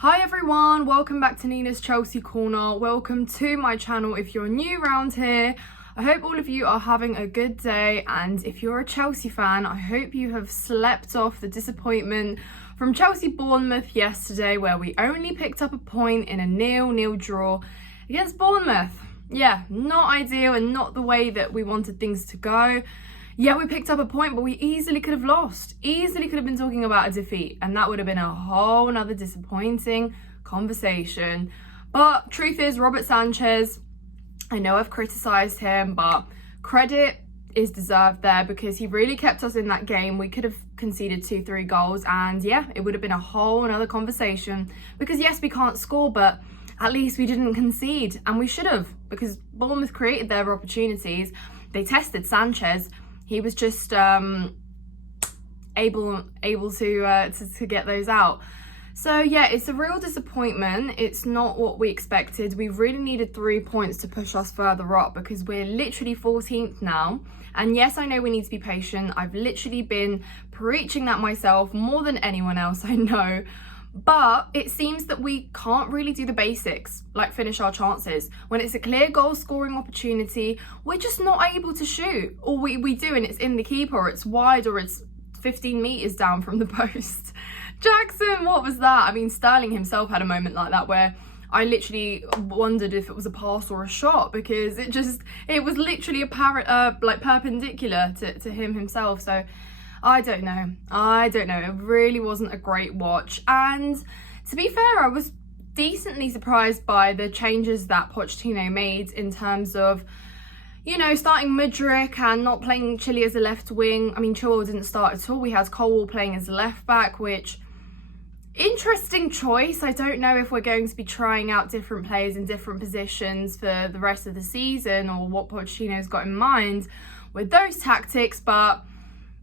Hi everyone, welcome back to Nina's Chelsea Corner. Welcome to my channel if you're new around here. I hope all of you are having a good day, and if you're a Chelsea fan, I hope you have slept off the disappointment from Chelsea Bournemouth yesterday, where we only picked up a point in a 0-0 draw against Bournemouth. Yeah, not ideal and not the way that we wanted things to go. Yeah, we picked up a point, but we easily could have lost. Easily could have been talking about a defeat, and that would have been a whole nother disappointing conversation. But truth is, Robert Sanchez, I know I've criticised him, but credit is deserved there because he really kept us in that game. We could have conceded 2-3 goals, and yeah, it would have been a whole nother conversation. Because yes, we can't score, but at least we didn't concede, and we should have, because Bournemouth created their opportunities. They tested Sanchez. He was just able to get those out. So yeah, it's a real disappointment. It's not what we expected. We really needed 3 points to push us further up because we're literally 14th now. And yes, I know we need to be patient. I've literally been preaching that myself more than anyone else I know. But it seems that we can't really do the basics, like finish our chances. When it's a clear goal scoring opportunity, we're just not able to shoot. Or we do, and it's in the keeper, or it's wide, or it's 15 metres down from the post. Jackson, what was that? I mean, Sterling himself had a moment like that where I literally wondered if it was a pass or a shot, because it was literally like perpendicular to him himself. So I don't know. It really wasn't a great watch. And to be fair, I was decently surprised by the changes that Pochettino made in terms of, you know, starting Mudryk and not playing Chile as a left wing. I mean, Chilwell didn't start at all. We had Colwell playing as a left back, which, interesting choice. I don't know if we're going to be trying out different players in different positions for the rest of the season, or what Pochettino's got in mind with those tactics, but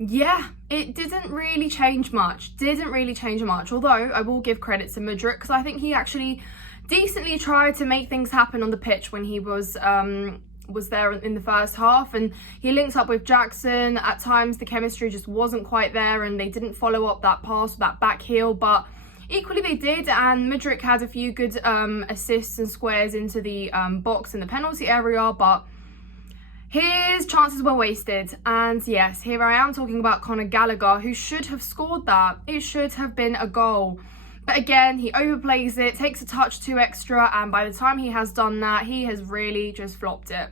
yeah, it didn't really change much. Although I will give credit to Mudryk, because I think he actually decently tried to make things happen on the pitch when he was there in the first half, and he linked up with Jackson. At times the chemistry just wasn't quite there, and they didn't follow up that pass, that back heel, but equally they did. And Mudryk had a few good assists and squares into the box in the penalty area, but his chances were wasted. And yes, here I am talking about Conor Gallagher, who should have scored that. It should have been a goal. But again, he overplays it, takes a touch too extra, and by the time he has done that, he has really just flopped it.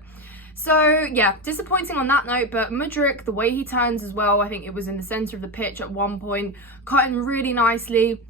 So yeah, disappointing on that note. But Mudryk, the way he turns as well, I think it was in the centre of the pitch at one point, cutting really nicely.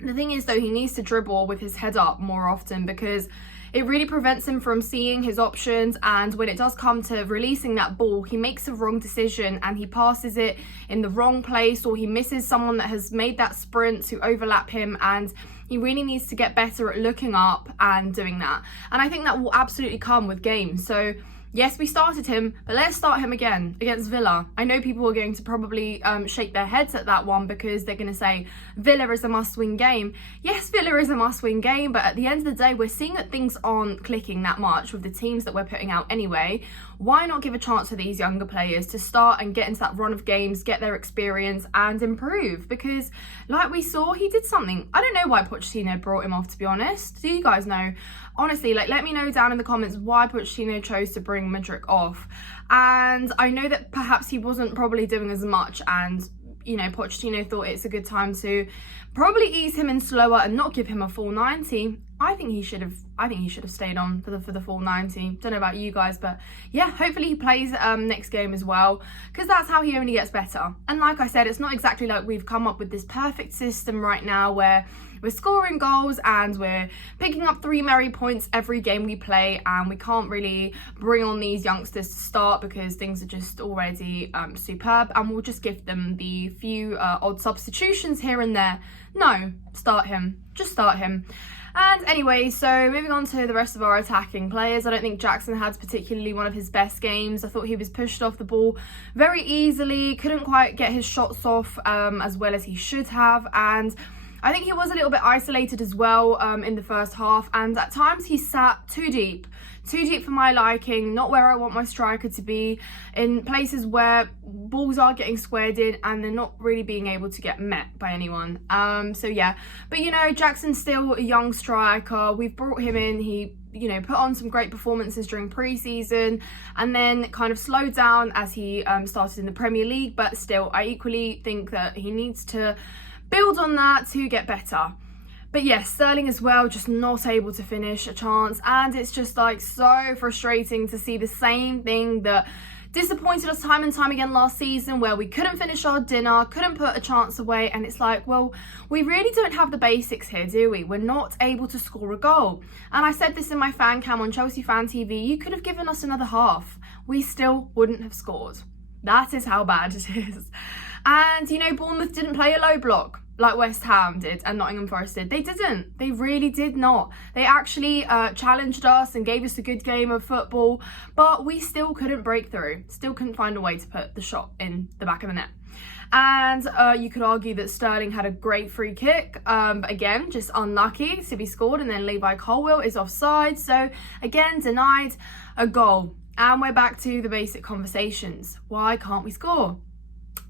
The thing is though, he needs to dribble with his head up more often, because it really prevents him from seeing his options, and when it does come to releasing that ball, he makes a wrong decision and he passes it in the wrong place, or he misses someone that has made that sprint to overlap him, and he really needs to get better at looking up and doing that. And I think that will absolutely come with games. So yes, we started him, but let's start him again against Villa. I know people are going to probably shake their heads at that one, because they're going to say Villa is a must-win game. Yes, Villa is a must-win game, but at the end of the day, we're seeing that things aren't clicking that much with the teams that we're putting out anyway. Why not give a chance to these younger players to start and get into that run of games, get their experience and improve? Because like we saw, he did something. I don't know why Pochettino brought him off, to be honest. Do you guys know? Honestly, like, let me know down in the comments why Pochettino chose to bring Mudryk off. And I know that perhaps he wasn't probably doing as much, and you know, Pochettino thought it's a good time to probably ease him in slower and not give him a full 90. I think he should have stayed on for the full 90. Don't know about you guys, but yeah, hopefully he plays next game as well, because that's how he only gets better. And like I said, it's not exactly like we've come up with this perfect system right now where we're scoring goals and we're picking up 3 merry points every game we play, and we can't really bring on these youngsters to start because things are just already superb, and we'll just give them the few odd substitutions here and there. No, start him. Just start him. And anyway, so moving on to the rest of our attacking players, I don't think Jackson had particularly one of his best games. I thought he was pushed off the ball very easily, couldn't quite get his shots off as well as he should have, and I think he was a little bit isolated as well in the first half, and at times he sat too deep for my liking, not where I want my striker to be, in places where balls are getting squared in and they're not really being able to get met by anyone. So yeah, but you know, Jackson's still a young striker. We've brought him in. He, you know, put on some great performances during pre-season and then kind of slowed down as he started in the Premier League, but still I equally think that he needs to build on that to get better. But yes, Sterling as well, just not able to finish a chance, and it's just like so frustrating to see the same thing that disappointed us time and time again last season, where we couldn't finish our dinner, couldn't put a chance away, and it's like, well, we really don't have the basics here, do we? We're not able to score a goal. And I said this in my fan cam on Chelsea Fan TV, you could have given us another half. We still wouldn't have scored. That is how bad it is. And, you know, Bournemouth didn't play a low block like West Ham did and Nottingham Forest did. They didn't. They really did not. They actually challenged us and gave us a good game of football, but we still couldn't break through. Still couldn't find a way to put the shot in the back of the net. And you could argue that Sterling had a great free kick, but again, just unlucky to be scored, and then Levi Colwill is offside. So again, denied a goal. And we're back to the basic conversations. Why can't we score?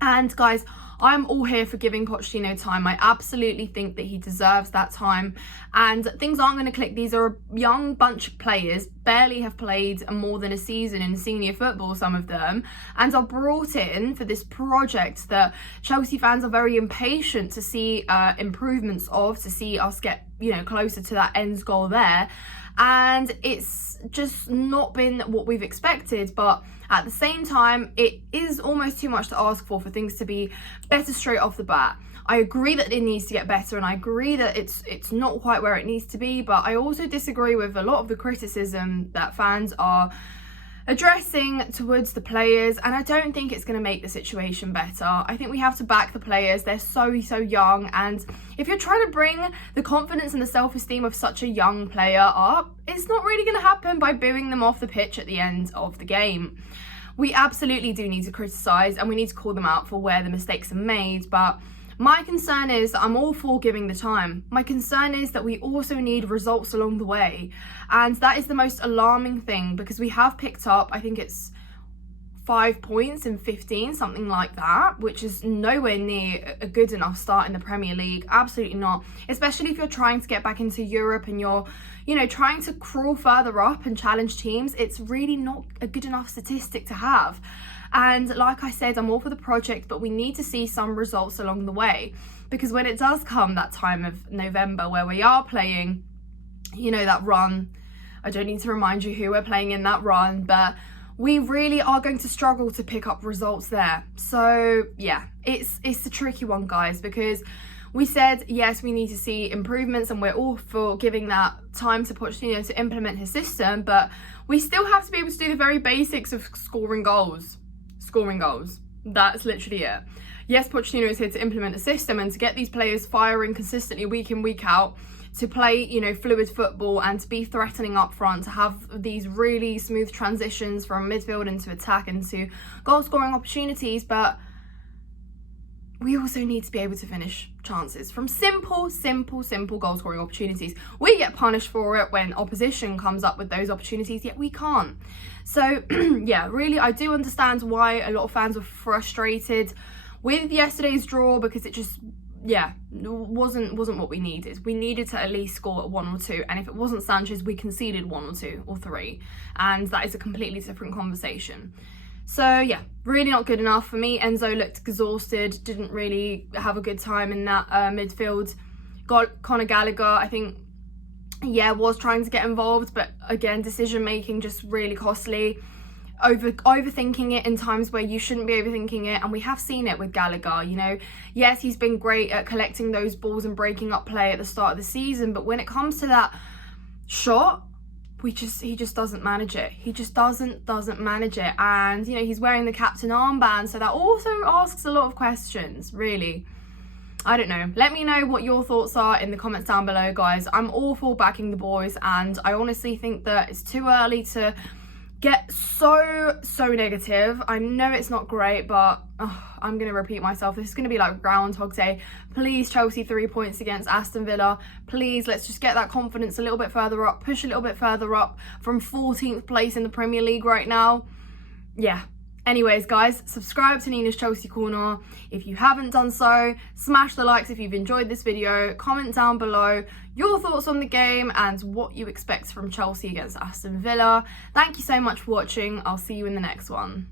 And guys, I'm all here for giving Pochettino time. I absolutely think that he deserves that time, and things aren't going to click. These are a young bunch of players, barely have played more than a season in senior football, some of them, and are brought in for this project that Chelsea fans are very impatient to see improvements of, to see us get, you know, closer to that end goal there. And it's just not been what we've expected, but at the same time, it is almost too much to ask for things to be better straight off the bat. I agree that it needs to get better, and I agree that it's not quite where it needs to be, but I also disagree with a lot of the criticism that fans are addressing towards the players, and I don't think it's going to make the situation better. I think we have to back the players. They're so young, and if you're trying to bring the confidence and the self-esteem of such a young player up, it's not really going to happen by booing them off the pitch at the end of the game. We absolutely do need to criticise, and we need to call them out for where the mistakes are made, but my concern is that I'm all for giving the time. My concern is that we also need results along the way. And that is the most alarming thing, because we have picked up, I think it's 5 points in 15, something like that, which is nowhere near a good enough start in the Premier League. Absolutely not. Especially if you're trying to get back into Europe and you're, you know, trying to crawl further up and challenge teams. It's really not a good enough statistic to have. And like I said, I'm all for the project, but we need to see some results along the way, because when it does come that time of November where we are playing, you know, that run, I don't need to remind you who we're playing in that run, but we really are going to struggle to pick up results there. So yeah, it's a tricky one, guys, because we said, yes, we need to see improvements, and we're all for giving that time to Pochettino to implement his system, but we still have to be able to do the very basics of scoring goals. That's literally it. Yes, Pochettino is here to implement a system and to get these players firing consistently week in, week out, to play, you know, fluid football and to be threatening up front, to have these really smooth transitions from midfield into attack into goal scoring opportunities. But we also need to be able to finish chances from simple goal scoring opportunities. We get punished for it when opposition comes up with those opportunities, yet we can't. So yeah, really, I do understand why a lot of fans were frustrated with yesterday's draw, because it just, yeah, wasn't what we needed. We needed to at least score at 1 or 2, and if it wasn't Sanchez, we conceded 1 or 2 or 3, and that is a completely different conversation. So yeah, really not good enough for me. Enzo looked exhausted, didn't really have a good time in that midfield. Got Conor Gallagher, I think, yeah, was trying to get involved, but again, decision making just really costly. Overthinking it in times where you shouldn't be overthinking it, and we have seen it with Gallagher. You know, yes, he's been great at collecting those balls and breaking up play at the start of the season, but when it comes to that shot, he just doesn't manage it. He just doesn't manage it. And you know, he's wearing the captain armband, so that also asks a lot of questions, really. I don't know. Let me know what your thoughts are in the comments down below, guys. I'm all for backing the boys, and I honestly think that it's too early to get so negative. I know it's not great, but I'm going to repeat myself. This is going to be like Groundhog Day. Please, Chelsea, 3 points against Aston Villa. Please, let's just get that confidence a little bit further up, push a little bit further up from 14th place in the Premier League right now. Yeah. Anyways, guys, subscribe to Nina's Chelsea Corner if you haven't done so. Smash the likes if you've enjoyed this video. Comment down below your thoughts on the game and what you expect from Chelsea against Aston Villa. Thank you so much for watching. I'll see you in the next one.